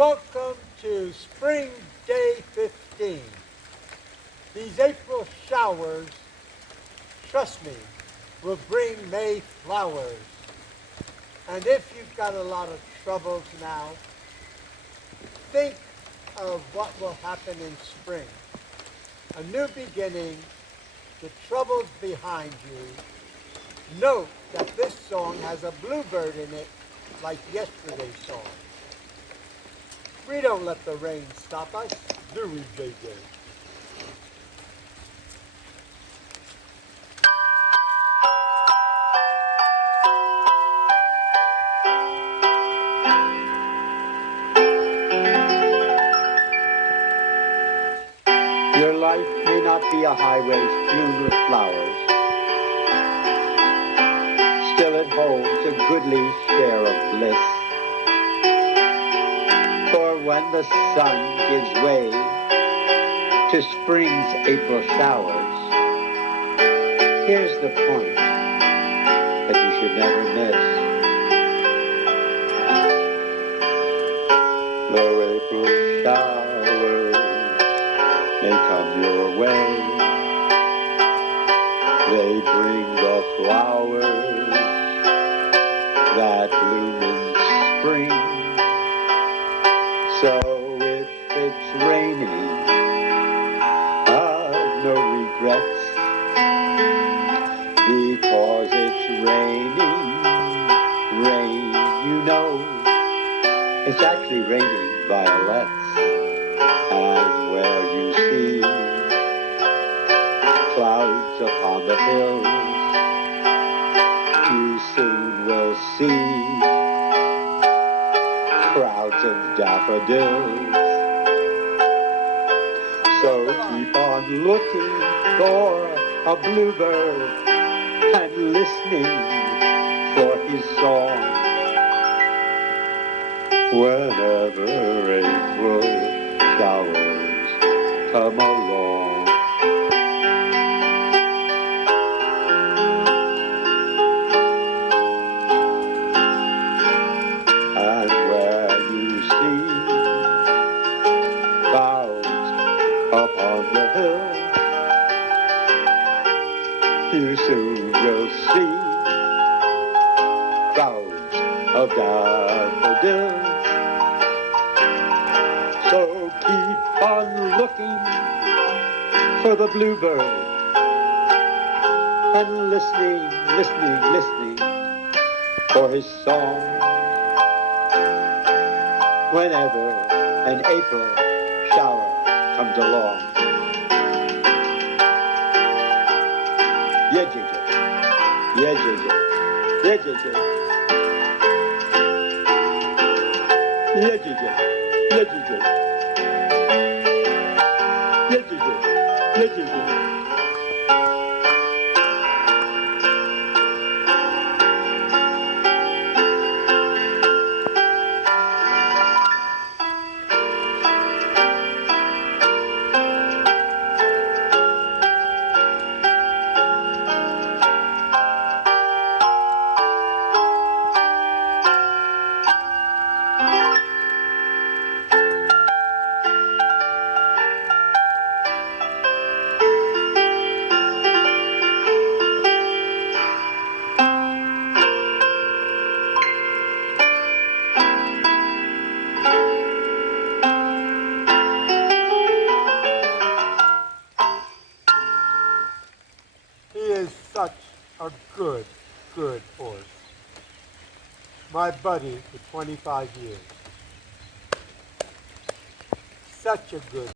welcome to Spring Day 15. These April showers, trust me, will bring May flowers. And if you've got a lot of troubles now, think of what will happen in spring. A new beginning, the troubles behind you. Note that this song has a bluebird in it, like yesterday's song. We don't let the rain stop us, do we, JJ? Your life may not be a highway strewn with flowers. Still it holds a goodly share of bliss. For when the sun gives way to spring's April showers, here's the point that you should never miss. The April showers may come your way. They bring the flowers that bloom in spring. So if it's raining, have no regrets, because it's raining, rain, you know, it's actually raining violets. And where you see clouds upon the hills, you soon will see crowds of daffodils. So keep on looking for a bluebird and listening for his song. Whenever April showers come along. And where you see clouds upon the hill, you soon will see crowds of daffodils. So keep on looking for the bluebird and listening for his song. Whenever an April shower comes along. Yeah, JJ. Yeah, JJ. Yeah, JJ. Yeah, JJ. Yeah, JJ. Yeah, JJ. Yeah, JJ. He is such a good horse. My buddy for 25 years. Such a good